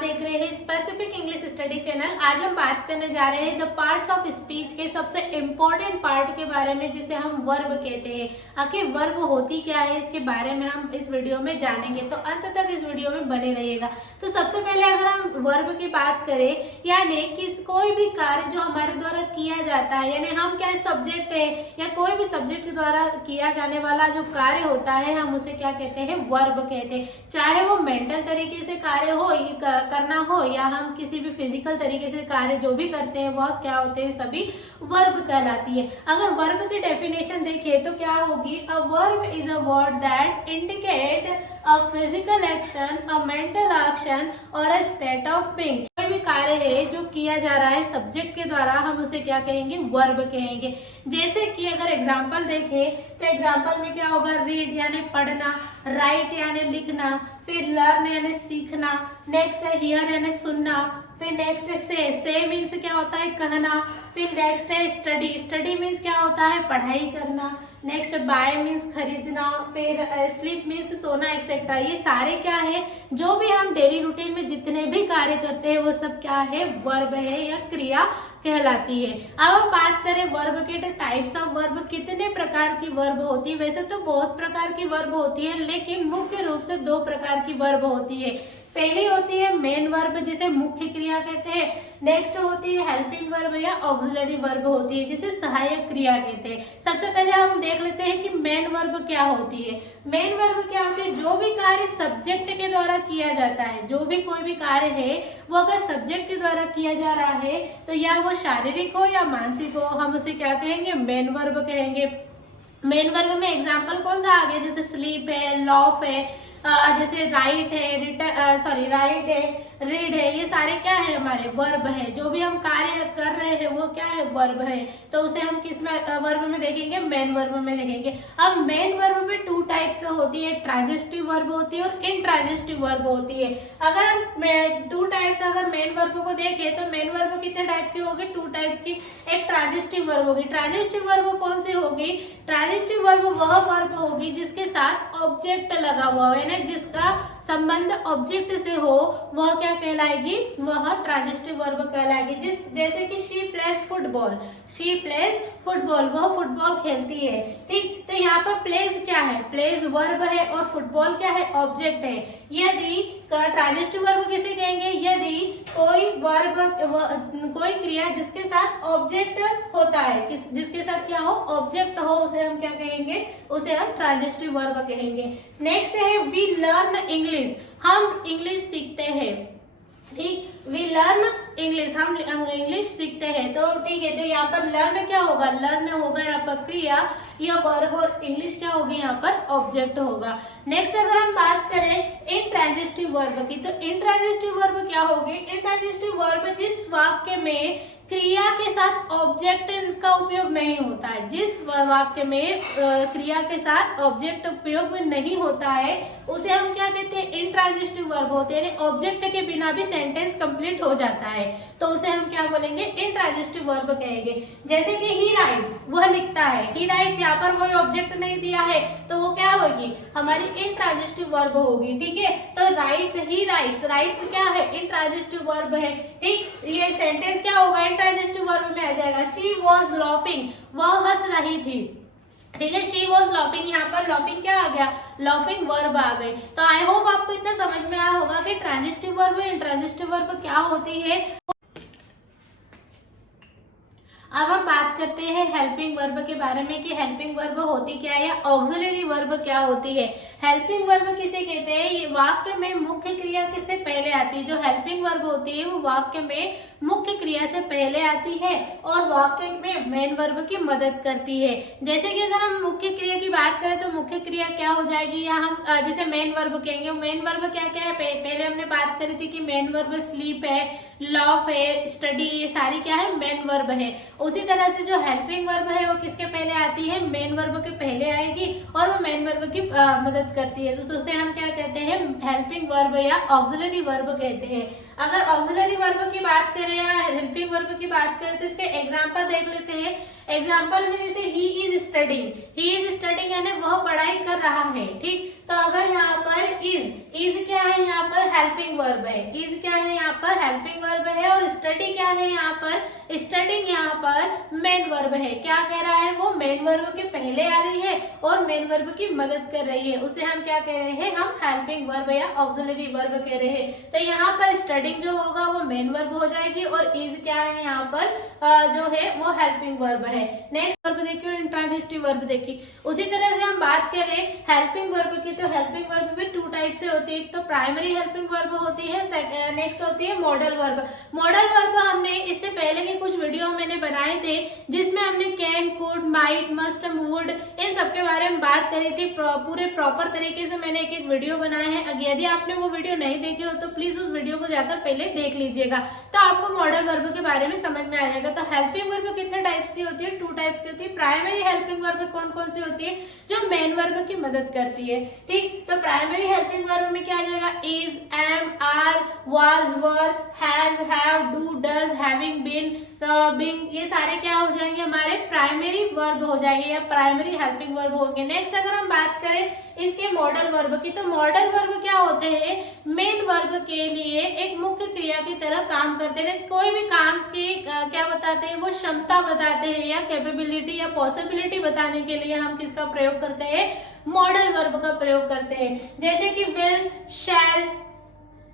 देख रहे हैं स्पेसिफिक इंग्लिश स्टडी चैनल। आज हम बात करने जा रहे हैं द पार्ट्स ऑफ स्पीच के सबसे इम्पोर्टेंट पार्ट के बारे में, जिसे हम वर्ब कहते हैं। आखिर वर्ब होती क्या है, इसके बारे में हम इस वीडियो में जानेंगे, तो अंत तक इस वीडियो में बने रहिएगा। तो सबसे पहले अगर हम वर्ब की बात करें, यानी कि कोई भी कार्य जो हमारे द्वारा किया जाता है, यानी हम क्या सब्जेक्ट है या कोई भी सब्जेक्ट के द्वारा किया जाने वाला जो कार्य होता है, हम उसे क्या कहते हैं, वर्ब कहते हैं। चाहे वो मेंटल तरीके से कार्य हो करना हो या हम किसी भी फिजिकल तरीके से कार्य जो भी करते हैं वह क्या होते हैं, सभी वर्ब कहलाती है। अगर वर्ब की डेफिनेशन देखें तो क्या होगी, a verb is a word that indicate a physical action, a mental action और अ स्टेट ऑफ बीइंग। कोई भी कार्य है जो किया जा रहा है सब्जेक्ट के द्वारा, हम उसे क्या कहेंगे, वर्ब कहेंगे। जैसे कि अगर एग्जाम्पल देखें तो एग्जाम्पल में क्या होगा, रीड यानी पढ़ना, राइट यानी लिखना, फिर लर्न यानी सीखना, नेक्स्ट है हियर यानी सुनना, फिर नेक्स्ट है से मीन्स क्या होता है, कहना, फिर नेक्स्ट है स्टडी, स्टडी मीन्स क्या होता है, पढ़ाई करना, नेक्स्ट बाय मीन्स खरीदना, फिर स्लीप मीन्स सोना एक्सेट्रा। ये सारे क्या है, जो भी हम डेली रूटीन में जितने भी कार्य करते हैं वो सब क्या है, वर्ब है या क्रिया कहलाती है। अब हम बात करें वर्ब के टाइप्स ऑफ वर्ब, कितने प्रकार की वर्ब होती है। वैसे तो बहुत प्रकार की वर्ब होती है, लेकिन मुख्य रूप से दो प्रकार की वर्ब होती है। पहली होती है मेन वर्ब, जिसे मुख्य क्रिया कहते हैं। नेक्स्ट होती है हेल्पिंग वर्ब या ऑक्सिलरी वर्ब होती है, जिसे सहायक क्रिया कहते हैं। सबसे पहले हम देख लेते हैं कि मेन वर्ब क्या होती है। मेन वर्ब क्या होती है, जो भी कार्य सब्जेक्ट के द्वारा किया जाता है, जो भी कोई भी कार्य है वो अगर सब्जेक्ट के द्वारा किया जा रहा है, तो या वो शारीरिक हो या मानसिक हो, हम उसे क्या कहेंगे, मेन वर्ब कहेंगे। मेन वर्ब में एग्जाम्पल कौन सा आ गया, जैसे स्लीप है, लॉफ है, जैसे राइट है, राइट है, रीड है, ये सारे क्या है, हमारे वर्ब है। जो भी हम कार्य कर रहे हैं वो क्या है, वर्ब है। तो उसे हम किस में वर्ब में देखेंगे, मेन वर्ब में देखेंगे। अब मेन वर्ब में टू टाइप्स होती है, ट्रांजिटिव वर्ब होती है और इंट्रांजिटिव वर्ब होती है। अगर हम टू टाइप्स अगर मेन वर्ब को देखें तो मेन वर्ब कितने टाइप की होगी, टू टाइप्स की। एक ट्रांजिटिव वर्ब होगी। ट्रांजिटिव वर्ब कौन सी होगी, ट्रांजिटिव वर्ब वह वर्ब होगी जिसके साथ ऑब्जेक्ट लगा हुआ हो, यानी जिसका संबंध ऑब्जेक्ट से हो, वह क्या कहलाएगी, वह ट्रांजिटिव वर्ब कहलाएगी। जैसे कि she place football, she place football, वह फुटबॉल खेलती है। ठीक, तो यहाँ पर प्लेस क्या है, प्लेस वर्ब है और फुटबॉल क्या है, ऑब्जेक्ट है। यदि ट्रांजिटिव वर्ब किसे कहेंगे, यदि कोई वर्ब कोई क्रिया जिसके साथ ऑब्जेक्ट होता है, जिसके साथ क्या हो, ऑब्जेक्ट हो, उसे हम क्या कहेंगे, उसे हम ट्रांजिटिव वर्ब कहेंगे। नेक्स्ट है वी लर्न इंग्लिश, हम इंग्लिश सीखते हैं। ठीक, वी लर्न इंग्लिश, हम इंग्लिश सीखते हैं। तो ठीक है, तो यहाँ पर लर्न क्या होगा, लर्न होगा यहाँ पर क्रिया या वर्ब, और इंग्लिश क्या होगी, यहाँ पर ऑब्जेक्ट होगा। नेक्स्ट अगर हम बात करें इंट्रांजिटिव वर्ब की, तो इंट्रांजिटिव वर्ब क्या होगी, इंट्रांजिटिव वर्ब जिस वाक्य में क्रिया के साथ ऑब्जेक्ट का उपयोग नहीं होता है, जिस वाक्य में क्रिया के साथ ऑब्जेक्ट उपयोग में नहीं होता है, उसे हम क्या कहते हैं, इंट्रांजिटिव वर्ब होते हैं। यानी ऑब्जेक्ट के बिना भी सेंटेंस कंप्लीट हो जाता है, तो उसे हम क्या बोलेंगे, इंट्रांजिटिव वर्ब कहेंगे। जैसे कि ही राइट्स, वह लिखता है, ही राइट्स, यहाँ पर कोई ऑब्जेक्ट नहीं दिया है, तो वो क्या होगी, हमारी इंट्रांजिटिव वर्ब होगी। ठीक है, तो राइट्स, ही राइट्स, राइट्स क्या है, इंट्रांजिटिव वर्ब है। ठीक, ये सेंटेंस क्या होगा, इंट्रांजिटिव वर्ब में आ जाएगा। शी वॉज लॉफिंग, वह हंस रही थी। ठीक है, शी वॉज लॉफिंग, यहाँ पर लॉफिंग क्या आ गया, लॉफिंग वर्ब आ गई। तो आई होप आपको इतना समझ में आया होगा कि ट्रांजिटिव वर्ब, इंट्रांजिटिव वर्ब क्या होती है। अब हम बात करते हैं हेल्पिंग वर्ब के बारे में कि हेल्पिंग वर्ब होती क्या है या ऑक्सिलरी वर्ब क्या होती है। हेल्पिंग वर्ब किसे कहते हैं, ये वाक्य में मुख्य क्रिया किससे पहले आती है। जो हेल्पिंग वर्ब होती है वो वाक्य में मुख्य क्रिया से पहले आती है और वाक्य में मेन वर्ब की मदद करती है। जैसे कि अगर हम मुख्य क्रिया की बात करें तो मुख्य क्रिया क्या हो जाएगी, या हम जैसे मेन वर्ब कहेंगे। मेन वर्ब क्या क्या है, पहले हमने बात करी थी कि मेन वर्ब स्लीप है, लॉफ है, स्टडी, ये सारी क्या है, मेन वर्ब है। उसी तरह से जो हेल्पिंग वर्ब है वो किसके पहले आती है, मेन वर्ब के पहले आएगी और वो मेन वर्ब की मदद करती है। तो उसे हम क्या कहते हैं, हेल्पिंग वर्ब या ऑक्सिलरी वर्ब कहते हैं। अगर ऑक्सिलरी वर्ब की बात करें या हेल्पिंग वर्ब की बात करें तो इसके एग्जांपल देख लेते हैं। एग्जाम्पल में जैसे ही इज स्टडिंग यानी वह पढ़ाई कर रहा है, ठीक। तो अगर यहाँ पर इज क्या है, यहाँ पर हेल्पिंग वर्ब है, इज क्या है यहाँ पर हेल्पिंग वर्ब है, और स्टडी क्या है यहाँ पर, स्टडिंग यहाँ पर मेन वर्ब है। क्या कह रहा है वो, मेन वर्ब के पहले आ रही है और मेन वर्ब की मदद कर रही है, उसे हम क्या कह रहे हैं, हम हेल्पिंग वर्ब या ऑक्सिलरी वर्ब कह रहे हैं। तो यहाँ पर स्टडिंग जो होगा वो मेन वर्ब हो जाएगी और इज क्या है यहाँ पर जो है वो हेल्पिंग वर्ब है। नेक्स्ट वर्ब देखिए और इंट्रांजिटिव वर्ब देखिए। उसी तरह से हम बात करें हेल्पिंग वर्ब की, तो हेल्पिंग वर्ब भी टू टाइप से होती है। एक तो प्राइमरी हेल्पिंग वर्ब होती है, नेक्स्ट होती है मॉडल वर्ब। मॉडल वर्ब हमने इससे पहले के कुछ वीडियो मैंने बनाए थे जिसमें हमने can, could, might, must, would इन सब के बारे में बात करी थी। पूरे प्रॉपर तरीके से मैंने एक वीडियो बनाया है। यदि आपने वो वीडियो नहीं देखे हो तो प्लीज उस वीडियो को जाकर पहले देख लीजिएगा, तो आपको मॉडल वर्ब के बारे में समझ में आ जाएगा। तो हेल्पिंग वर्ब कितने टाइप्स की होती है, टू टाइप्स की होती है। प्राइमरी हेल्पिंग वर्ब कौन कौन सी होती है, जो मेन वर्ब की मदद करती है, ठीक। तो प्राइमरी हेल्पिंग वर्ब में क्या आ जाएगा, is, am, are, was, were, has, have, do, does, having, been, being, ये सारे क्या हो जाएंगे, हमारे प्राइमरी वर्ब हो जाएंगे या प्राइमरी हेल्पिंग वर्ब होंगे। नेक्स्ट अगर हम बात करें इसके मॉडल वर्ब की, तो मॉडल वर्ब क्या होते हैं, मेन वर्ब के लिए एक मुख्य क्रिया की तरह काम करते हैं। कोई भी काम की क्या बताते हैं, वो क्षमता बताते हैं या कैपेबिलिटी या पॉसिबिलिटी बताने के लिए हम किसका प्रयोग करते हैं, मॉडल वर्ब का प्रयोग करते हैं। जैसे कि विल, शैल,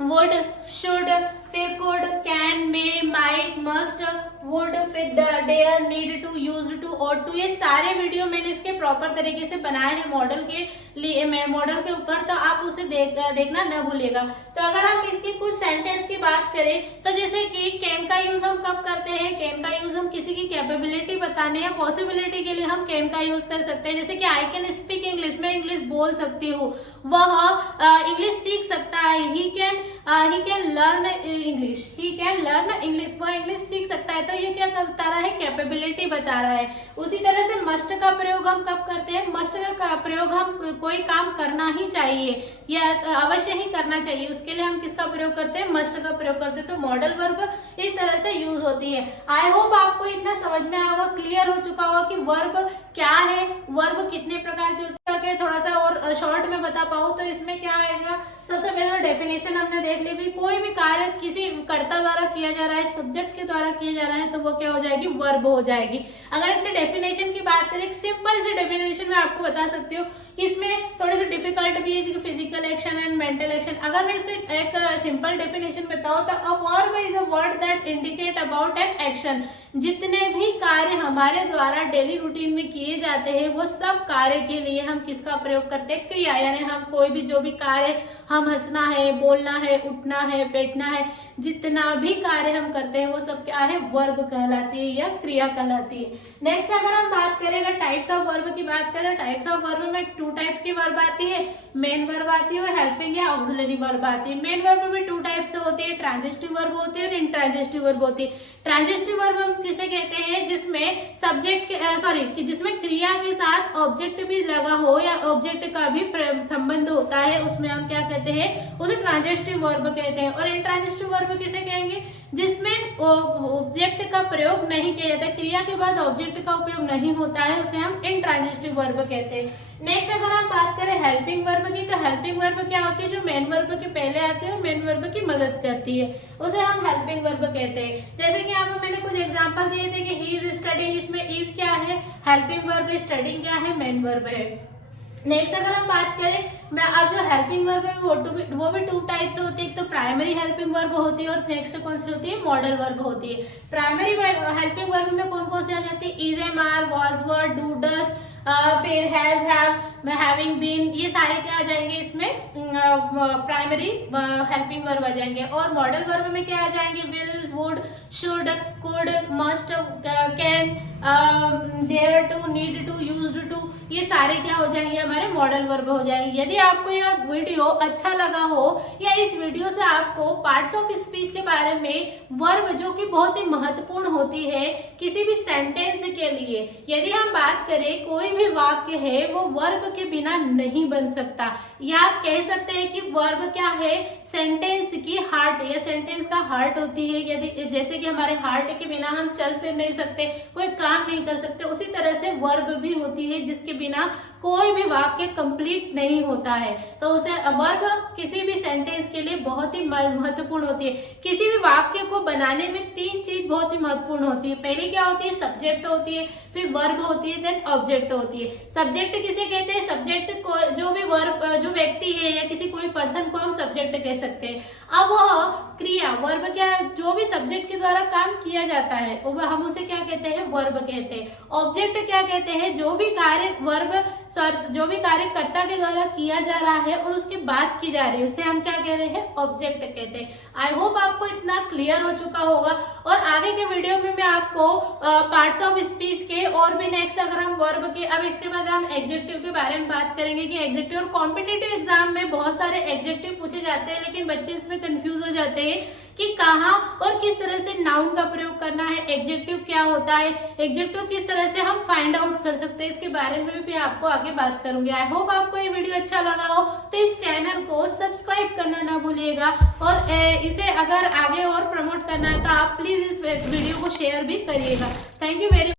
वुड, शुड, फिर could, can, may, might, must, would, फिर dare, need to, used to, ought to, ये सारे वीडियो मैंने इसके प्रॉपर तरीके से बनाए हैं मॉडल के लिए, मॉडल के ऊपर, तो आप उसे देखना न भूलिएगा। तो अगर हम इसकी कुछ सेंटेंस की बात करें तो जैसे कि कैन का यूज हम कब करते हैं, कैन का यूज हम किसी की कैपेबिलिटी बताने या पॉसिबिलिटी के लिए हम कैन का यूज कर सकते हैं। जैसे कि आई कैन स्पीक इंग्लिश, मैं इंग्लिश बोल सकती हूँ, वह इंग्लिश सीख सकता है, he can learn English, he can learn English, वह इंग्लिश सीख सकता है। तो ये क्या बता रहा है, कैपेबिलिटी बता रहा है। उसी तरह से मस्ट का प्रयोग हम कब करते हैं, मस्ट का प्रयोग हम कोई काम करना ही चाहिए या अवश्य ही करना चाहिए, उसके लिए हम किसका प्रयोग करते हैं, मस्ट का प्रयोग करते हैं। तो मॉडल वर्ब इस तरह से यूज होती है। आई होप आपको इतना समझ में आया होगा, क्लियर हो चुका होगा कि वर्ब क्या है, वर्ब कितने प्रकार के होते हैं। थोड़ा सा और शॉर्ट में बता पाऊँ तो इसमें क्या आएगा, सबसे पहले डेफिनेशन हमने देख ली भी, कोई भी कार्य किसी कर्ता द्वारा किया जा रहा है, सब्जेक्ट के द्वारा किया जा रहा है, तो वो क्या हो जाएगी, वर्ब हो जाएगी। अगर इसके डेफिनेशन की बात करें, एक सिंपल सी डेफिनेशन में आपको बता सकती हूँ, इसमें थोड़ी सी डिफिकल्ट भी है, जैसे physical action and mental action. अगर मैं इसकी एक सिंपल डेफिनेशन बताऊँ तो a verb is a word that indicate about an action. जितने भी कार्य हमारे द्वारा डेली रूटीन में किए जाते हैं वो सब कार्य के लिए हम किसका प्रयोग करते हैं, क्रिया। यानी हम कोई भी जो भी कार्य, हम हंसना है, बोलना है, उठना है, बैठना है, जितना भी कार्य हम करते हैं वो सब क्या है, वर्ब कहलाती है या क्रिया कहलाती है। नेक्स्ट अगर हम बात करें, अगर टाइप्स ऑफ वर्ब की बात करें, टाइप्स ऑफ वर्ब में टू टाइप्स की वर्ब आती है, मेन वर्ब आती है और हेल्पिंग या ऑक्सिलरी वर्ब आती है। मेन वर्ब में टू टाइप से होती है, ट्रांजिटिव वर्ब होती है और इंट्रांजिटिव वर्ब होती है। ट्रांजिटिव वर्ब हम किसे कहते हैं, जिसमें सब्जेक्ट जिसमें क्रिया के साथ ऑब्जेक्ट भी लगा हो या ऑब्जेक्ट का भी संबंध होता है, उसमें हम क्या कहते हैं, उसे ट्रांजिटिव वर्ब कहते हैं। और इंट्रांजिटिव वर्ब किसे कहेंगे, जिसमें ऑब्जेक्ट का प्रयोग नहीं किया जाता, क्रिया के बाद ऑब्जेक्ट का उपयोग नहीं होता है, उसे हम इंट्रांजिटिव वर्ब कहते हैं। नेक्स्ट अगर हम बात करें हेल्पिंग वर्ब की, तो हेल्पिंग वर्ब क्या होती है, जो मेन वर्ब के पहले आती है और मेन वर्ब की मदद करती है, उसे हम हेल्पिंग वर्ब कहते हैं। जैसे कि यहाँ पर मैंने कुछ एग्जांपल दिए थे कि ही इज स्टडिंग, इसमें इज क्या है, हेल्पिंग वर्ब, स्टडिंग क्या है, मेन वर्ब है। नेक्स्ट अगर हम बात करें, मैं अब जो हेल्पिंग वर्ब है वो भी टू टाइप से होती है। एक तो प्राइमरी हेल्पिंग वर्ब होती है और नेक्स्ट कौन सी होती है, मॉडल वर्ब होती है। प्राइमरी हेल्पिंग वर्ब में कौन कौन सी आ जाती है, is, am, are, was, were, do, does, फिर हैज, हैव, हैविंग, बीन, ये सारे क्या आ जाएंगे, इसमें प्राइमरी हेल्पिंग वर्ब आ जाएंगे। और मॉडल वर्ब में क्या आ जाएंगे, will, would, should, could, must, can, dare to, need to, used to, ये सारे क्या हो जाएंगे, हमारे मॉडल वर्ब हो जाएंगे। यदि आपको यह वीडियो अच्छा लगा हो या इस वीडियो से आपको पार्ट्स ऑफ स्पीच के बारे में वर्ब जो कि बहुत ही महत्वपूर्ण होती है किसी भी सेंटेंस के लिए, यदि हम बात करें कोई भी वाक्य है वो वर्ब के बिना नहीं बन सकता, या कह सकते हैं कि वर्ब क्या है, सेंटेंस की हार्ट या सेंटेंस का हार्ट होती है। यदि जैसे कि हमारे हार्ट के बिना हम चल फिर नहीं सकते, कोई काम नहीं कर सकते, उसी तरह से वर्ब भी होती है जिसके बिना कोई भी वाक्य कंप्लीट नहीं होता है। तो उसे वर्ब किसी भी सेंटेंस के लिए बहुत ही महत्वपूर्ण होती है। किसी भी वाक्य को बनाने में तीन चीज बहुत ही महत्वपूर्ण होती है। पहली क्या होती है, सब्जेक्ट होती है, फिर वर्ब होती है, देन ऑब्जेक्ट होती है। सब्जेक्ट किसे कहते हैं, सब्जेक्ट को जो भी वर्ब जो व्यक्ति है या किसी कोई पर्सन को हम सब्जेक्ट कह सकते हैं। अब वह क्रिया वर्ब क्या, जो भी सब्जेक्ट के द्वारा काम किया जाता है वो हम उसे क्या कहते हैं, वर्ब कहते हैं। ऑब्जेक्ट क्या कहते हैं, जो भी कार्य वर्ब जो भी कार्य कर्ता के द्वारा किया जा रहा है और उसकी बात की जा रही है उसे हम क्या कह रहे हैं, ऑब्जेक्ट कहते हैं। आई होप आपको इतना क्लियर हो चुका होगा, और आगे के वीडियो में मैं आपको पार्ट्स ऑफ स्पीच के और भी नेक्स्ट अगर हम वर्ब के, अब इसके बाद हम एडजेक्टिव के बारे में बात करेंगे कि एडजेक्टिव, और कॉम्पिटिटिव एग्जाम में बहुत सारे एडजेक्टिव पूछे जाते हैं लेकिन बच्चे इसमें कंफ्यूज हो जाते हैं कि कहाँ और किस तरह से नाउन का प्रयोग करना है, एडजेक्टिव क्या होता है, एडजेक्टिव किस तरह से हम फाइंड आउट कर सकते हैं, इसके बारे में भी आपको आगे बात करूंगी। आई होप आपको ये वीडियो अच्छा लगा हो तो इस चैनल को सब्सक्राइब करना ना भूलिएगा, और इसे अगर आगे और प्रमोट करना है तो आप प्लीज इस वीडियो को शेयर भी करिएगा। Thank you very